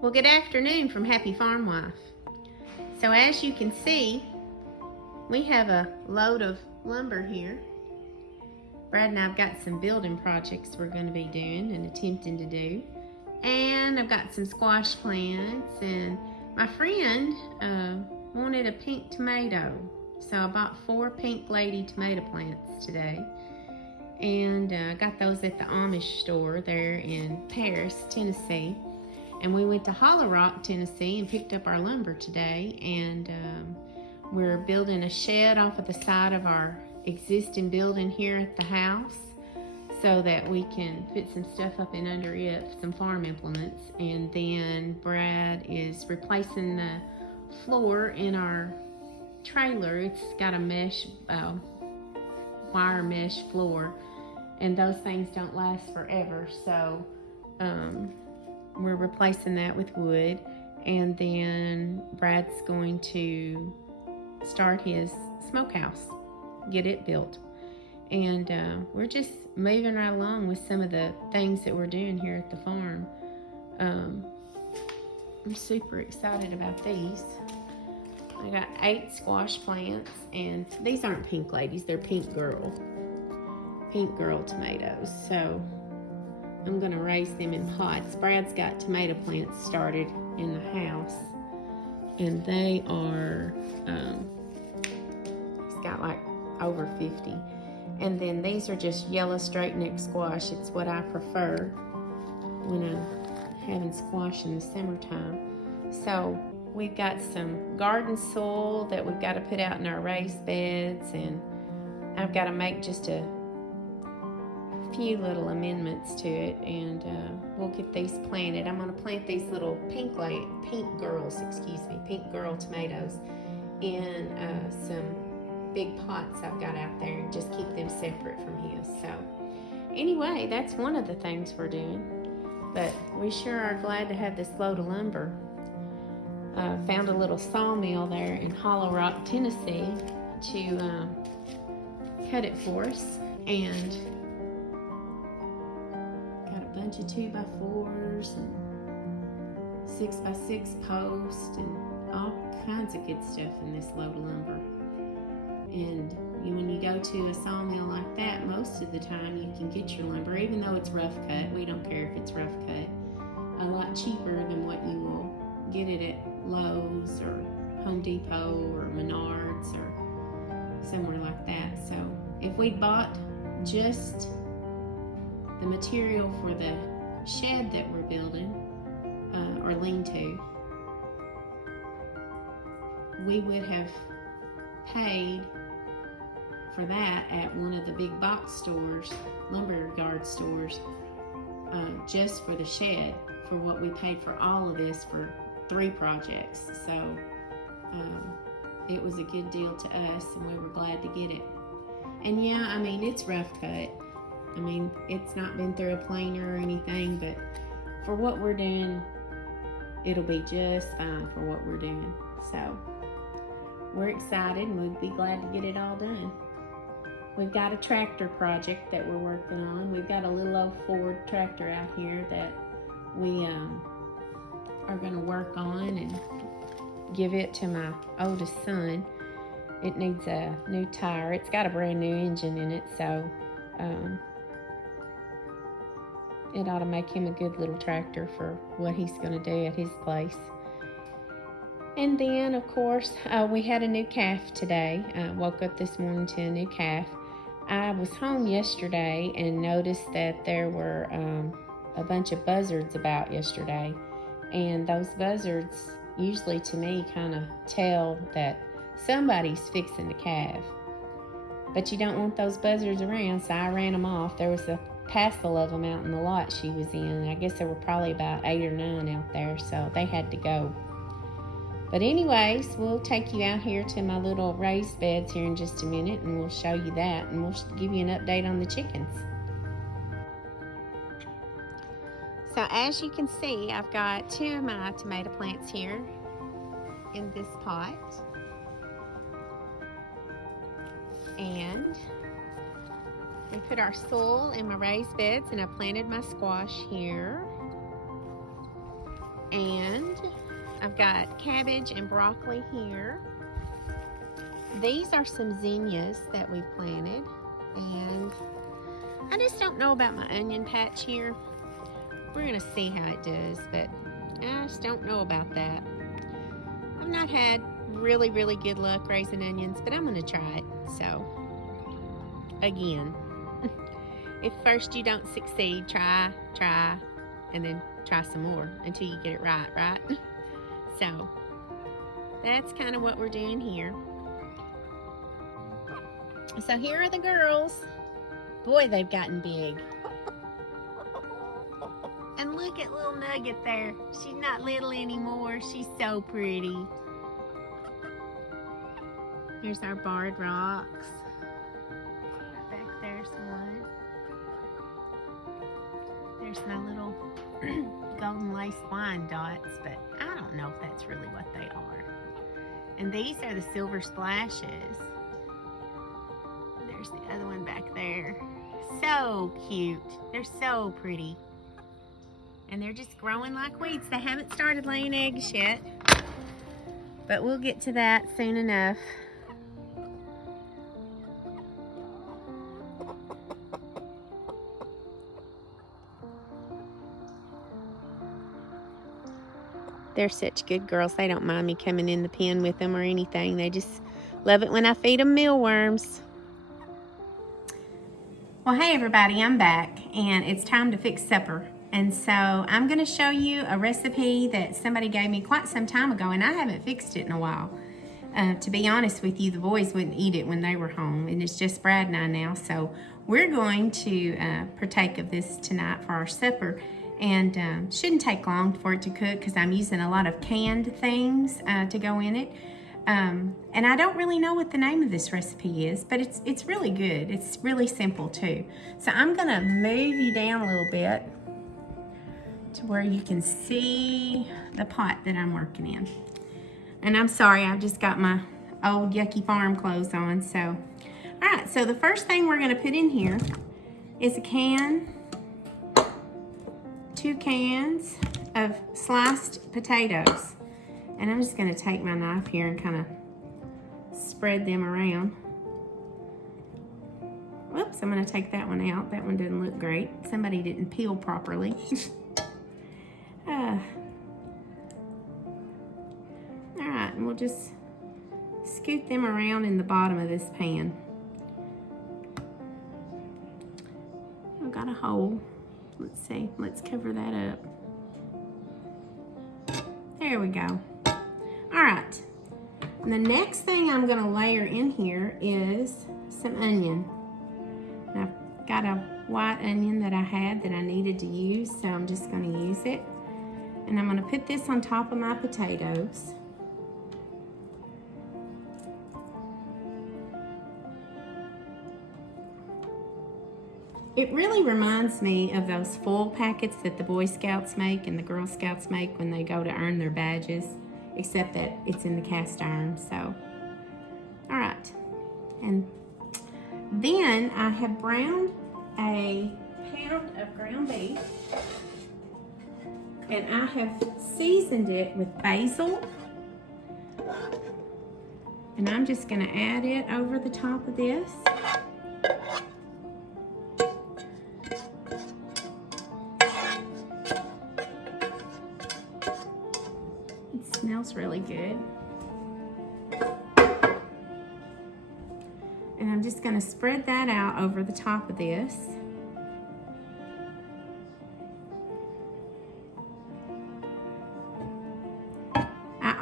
Well, good afternoon from Happy Farm Wife. So as you can see, we have a load of lumber here. Brad and I've got some building projects we're going to be doing and attempting to do. And I've got some squash plants, and my friend wanted a pink tomato. So I bought 4 pink lady tomato plants today. And I got those at the Amish store there in Paris, Tennessee. And we went to Hollow Rock, Tennessee, and picked up our lumber today. And we're building a shed off of the side of our existing building here at the house so that we can put some stuff up in under it, some farm implements. And then Brad is replacing the floor in our trailer. It's got a mesh, wire mesh floor, and those things don't last forever. So we're replacing that with wood, and then Brad's going to start his smokehouse, get it built. And we're just moving right along with some of the things that we're doing here at the farm. I'm super excited about these. I got 8 squash plants, and these aren't pink ladies, they're pink girl tomatoes. So I'm going to raise them in pots. Brad's got tomato plants started in the house, and they are, he's got like over 50. And then these are just yellow straight neck squash. It's what I prefer when I'm having squash in the summertime. So we've got some garden soil that we've got to put out in our raised beds, and I've got to make just a few little amendments to it, and we'll get these planted. I'm going to plant these little pink girl tomatoes in some big pots I've got out there, and just keep them separate from his. So anyway, that's one of the things we're doing, but we sure are glad to have this load of lumber. Found a little sawmill there in Hollow Rock, Tennessee to cut it for us, and got a bunch of 2x4s and 6x6 posts and all kinds of good stuff in this load of lumber. And when you go to a sawmill like that, most of the time you can get your lumber, even though it's rough cut. We don't care if it's rough cut, a lot cheaper than what you will get it at Lowe's or Home Depot or Menards or somewhere like that. So if we bought just the material for the shed that we're building, or lean-to, we would have paid for that at one of the big box stores, lumber yard stores, just for the shed, for what we paid for all of this for 3 projects. So it was a good deal to us, and we were glad to get it. And yeah, I mean, it's rough cut. I mean, it's not been through a planer or anything, but for what we're doing, it'll be just fine for what we're doing. So we're excited, and we'd be glad to get it all done. We've got a tractor project that we're working on. We've got a little old Ford tractor out here that we are going to work on and give it to my oldest son. It needs a new tire. It's got a brand new engine in it, so it ought to make him a good little tractor for what he's going to do at his place. And then, of course, we had a new calf today. Woke up this morning to a new calf. I was home yesterday and noticed that there were a bunch of buzzards about yesterday. And those buzzards usually, to me, kind of tell that somebody's fixing to calve. But you don't want those buzzards around, so I ran them off. There was a passel of them out in the lot she was in. I guess there were probably about 8 or 9 out there, so they had to go. But anyways, we'll take you out here to my little raised beds here in just a minute, and we'll show you that, and we'll give you an update on the chickens. So as you can see, I've got 2 of my tomato plants here in this pot. And we put our soil in my raised beds, and I planted my squash here. And got cabbage and broccoli here. These are some zinnias that we planted, and I just don't know about my onion patch here. We're gonna see how it does, but I just don't know about that. I've not had really good luck raising onions, but I'm gonna try it. So again, if first you don't succeed, try, and then try some more until you get it right? So that's kind of what we're doing here. So here are the girls. Boy, they've gotten big. And look at little Nugget there. She's not little anymore. She's so pretty. Here's our barred rocks. Right back there's one. There's my little golden lace wine dots, but I don't know if that's really what they are. And these are the silver splashes. There's the other one back there. So cute. They're so pretty. And they're just growing like weeds. They haven't started laying eggs yet, but we'll get to that soon enough. They're such good girls. They don't mind me coming in the pen with them or anything. They just love it when I feed them mealworms. Well, hey everybody, I'm back and it's time to fix supper. And so I'm going to show you a recipe that somebody gave me quite some time ago, and I haven't fixed it in a while. To be honest with you, the boys wouldn't eat it when they were home, and it's just Brad and I now. So we're going to partake of this tonight for our supper. And shouldn't take long for it to cook because I'm using a lot of canned things to go in it. And I don't really know what the name of this recipe is, but it's really good. It's really simple too. So I'm going to move you down a little bit to where you can see the pot that I'm working in. And I'm sorry, I've just got my old yucky farm clothes on. So, all right, so the first thing we're gonna put in here is a can, 2 cans of sliced potatoes. And I'm just gonna take my knife here and kind of spread them around. Whoops, I'm gonna take that one out. That one doesn't look great. Somebody didn't peel properly. Alright, and we'll just scoot them around in the bottom of this pan. I've got a hole. Let's see, let's cover that up. There we go. Alright, and the next thing I'm going to layer in here is some onion. And I've got a white onion that I had that I needed to use, so I'm just going to use it. And I'm going to put this on top of my potatoes. It really reminds me of those foil packets that the Boy Scouts make and the Girl Scouts make when they go to earn their badges, except that it's in the cast iron. So, all right. And then I have browned a pound of ground beef, and I have seasoned it with basil, and I'm just going to add it over the top of this. It smells really good. And I'm just going to spread that out over the top of this.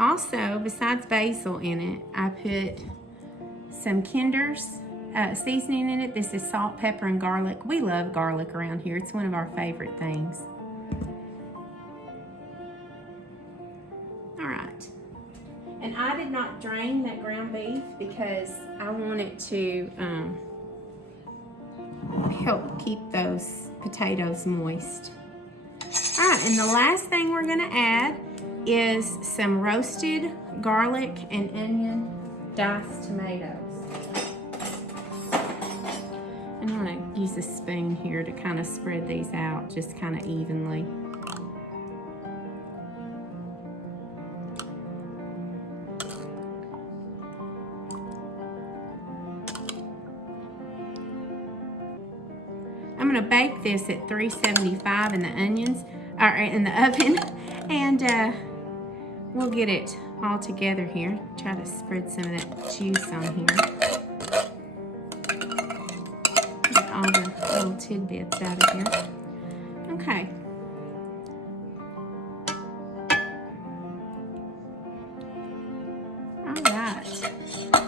Also, besides basil in it, I put some Kinder's seasoning in it. This is salt, pepper, and garlic. We love garlic around here. It's one of our favorite things. All right. And I did not drain that ground beef because I want it to help keep those potatoes moist. All right, and the last thing we're going to add is some roasted garlic and onion diced tomatoes. And I'm going to use a spoon here to kind of spread these out just kind of evenly. I'm gonna bake this at 375 in the onions, or in the oven, and we'll get it all together here. Try to spread some of that juice on here. Get all the little tidbits out of here. Okay.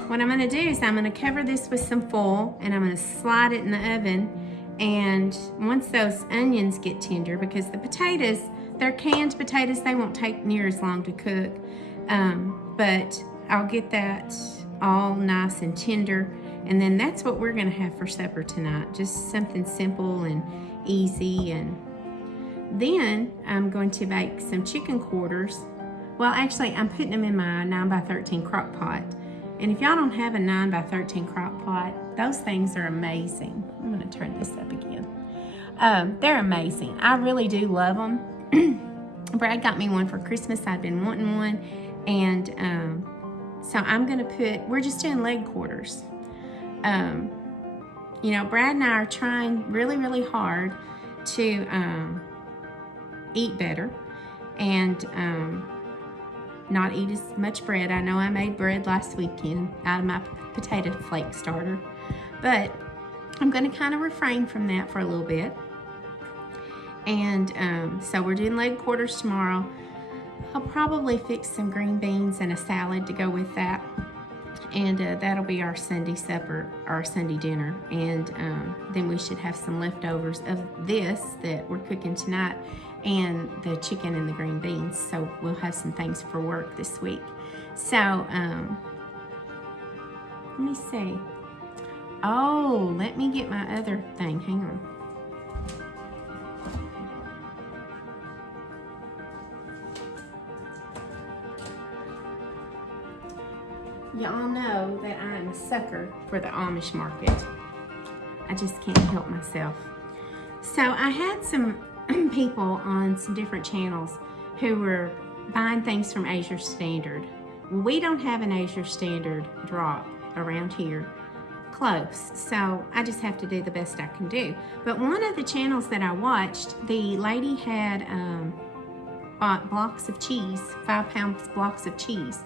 What I'm going to do is I'm going to cover this with some foil, and I'm going to slide it in the oven. And once those onions get tender, because the potatoes, they're canned potatoes, they won't take near as long to cook. But I'll get that all nice and tender, and then that's what we're going to have for supper tonight. Just something simple and easy. And then I'm going to bake some chicken quarters. Well, actually, I'm putting them in my 9x13 crock pot. And if y'all don't have a 9x13 crock pot, those things are amazing. I'm going to turn this up again. They're amazing. I really do love them. Brad got me one for Christmas. I'd been wanting one. And so I'm going to put, we're just doing leg quarters. You know, Brad and I are trying really, really hard to eat better and not eat as much bread. I know I made bread last weekend out of my potato flake starter, but I'm going to kind of refrain from that for a little bit. And so we're doing leg quarters tomorrow. I'll probably fix some green beans and a salad to go with that. And that'll be our Sunday supper, our Sunday dinner. And then we should have some leftovers of this that we're cooking tonight, and the chicken and the green beans. So we'll have some things for work this week. So let me see. Oh, let me get my other thing. Hang on. Y'all know that I'm a sucker for the Amish market. I just can't help myself. So I had some people on some different channels who were buying things from Asia Standard. We don't have an Asia Standard drop around here close, so I just have to do the best I can do. But one of the channels that I watched, the lady had bought blocks of cheese, 5-pound blocks of cheese.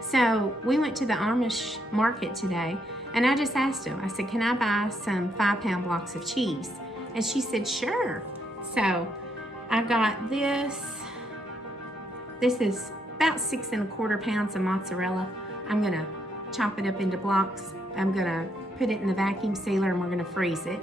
So we went to the Amish market today, and I just asked them, I said, can I buy some 5-pound blocks of cheese? And she said, sure. So I got this. This is about 6 1/4 pounds of mozzarella. I'm gonna chop it up into blocks. I'm gonna put it in the vacuum sealer, and we're gonna freeze it.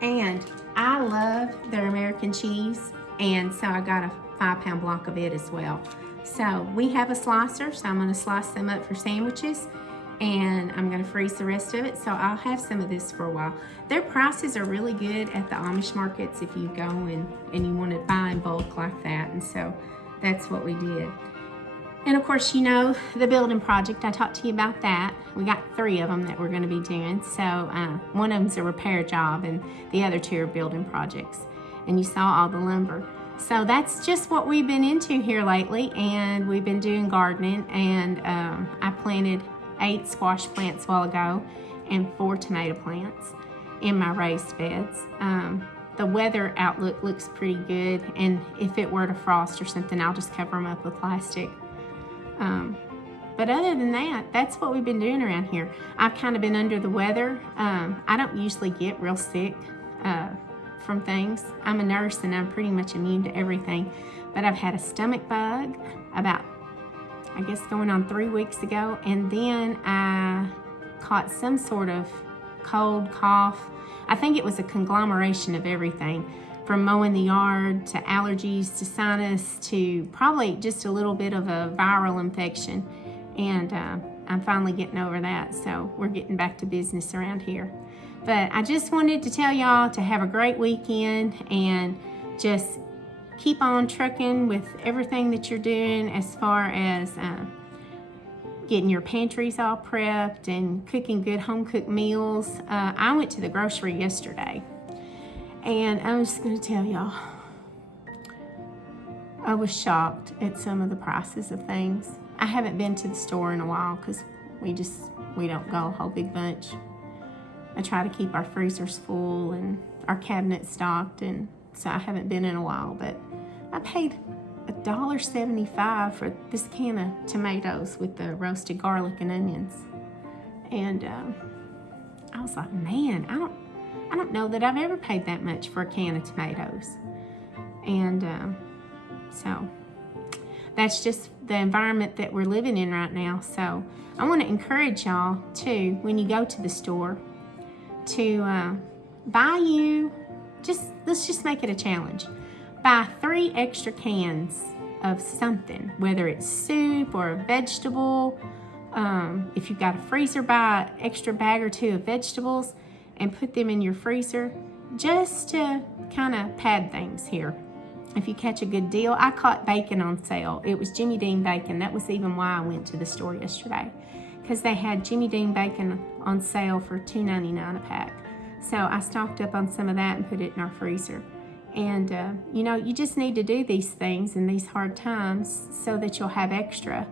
And I love their American cheese, and so I got a 5-pound block of it as well. So we have a slicer, so I'm going to slice them up for sandwiches, and I'm going to freeze the rest of it. So I'll have some of this for a while. Their prices are really good at the Amish markets if you go and you want to buy in bulk like that. And so that's what we did. And of course, you know, the building project, I talked to you about that. We got 3 of them that we're going to be doing. So one of them's a repair job, and the other 2 are building projects. And you saw all the lumber. So that's just what we've been into here lately, and we've been doing gardening, and I planted 8 squash plants a while ago and 4 tomato plants in my raised beds. The weather outlook looks pretty good, and if it were to frost or something, I'll just cover them up with plastic. But other than that, that's what we've been doing around here. I've kind of been under the weather. I don't usually get real sick from things. I'm a nurse and I'm pretty much immune to everything, but I've had a stomach bug about, I guess, going on 3 weeks ago, and then I caught some sort of cold, cough. I think it was a conglomeration of everything, from mowing the yard to allergies to sinus to probably just a little bit of a viral infection, and I'm finally getting over that, so we're getting back to business around here. But I just wanted to tell y'all to have a great weekend and just keep on trucking with everything that you're doing as far as getting your pantries all prepped and cooking good home-cooked meals. I went to the grocery yesterday, and I was just going to tell y'all, I was shocked at some of the prices of things. I haven't been to the store in a while because we don't go a whole big bunch. I try to keep our freezers full and our cabinets stocked, and so I haven't been in a while, but I paid $1.75 for this can of tomatoes with the roasted garlic and onions. And I was like, man, I don't know that I've ever paid that much for a can of tomatoes. And so that's just the environment that we're living in right now. So I want to encourage y'all too, when you go to the store, to let's just make it a challenge. Buy 3 extra cans of something, whether it's soup or a vegetable. If you've got a freezer, buy an extra bag or 2 of vegetables and put them in your freezer just to kind of pad things here. If you catch a good deal, I caught bacon on sale. It was Jimmy Dean bacon. That was even why I went to the store yesterday, because they had Jimmy Dean bacon on sale for $2.99 a pack. So I stocked up on some of that and put it in our freezer. And, you know, you just need to do these things in these hard times so that you'll have extra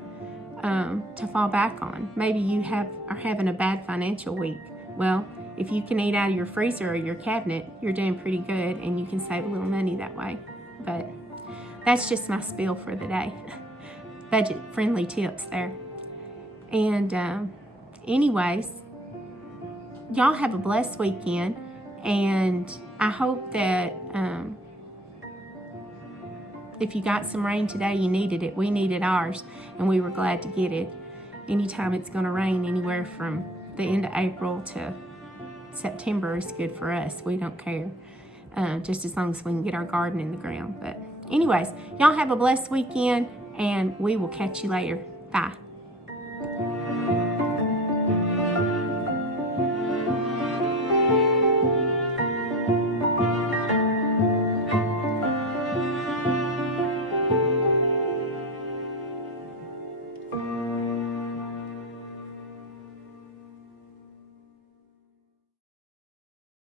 to fall back on. Maybe you are having a bad financial week. Well, if you can eat out of your freezer or your cabinet, you're doing pretty good, and you can save a little money that way. But that's just my spiel for the day. Budget-friendly tips there. And anyways, y'all have a blessed weekend, and I hope that if you got some rain today, you needed it. We needed ours, and we were glad to get it. Anytime it's going to rain, anywhere from the end of April to September is good for us. We don't care, just as long as we can get our garden in the ground. But anyways, y'all have a blessed weekend, and we will catch you later. Bye.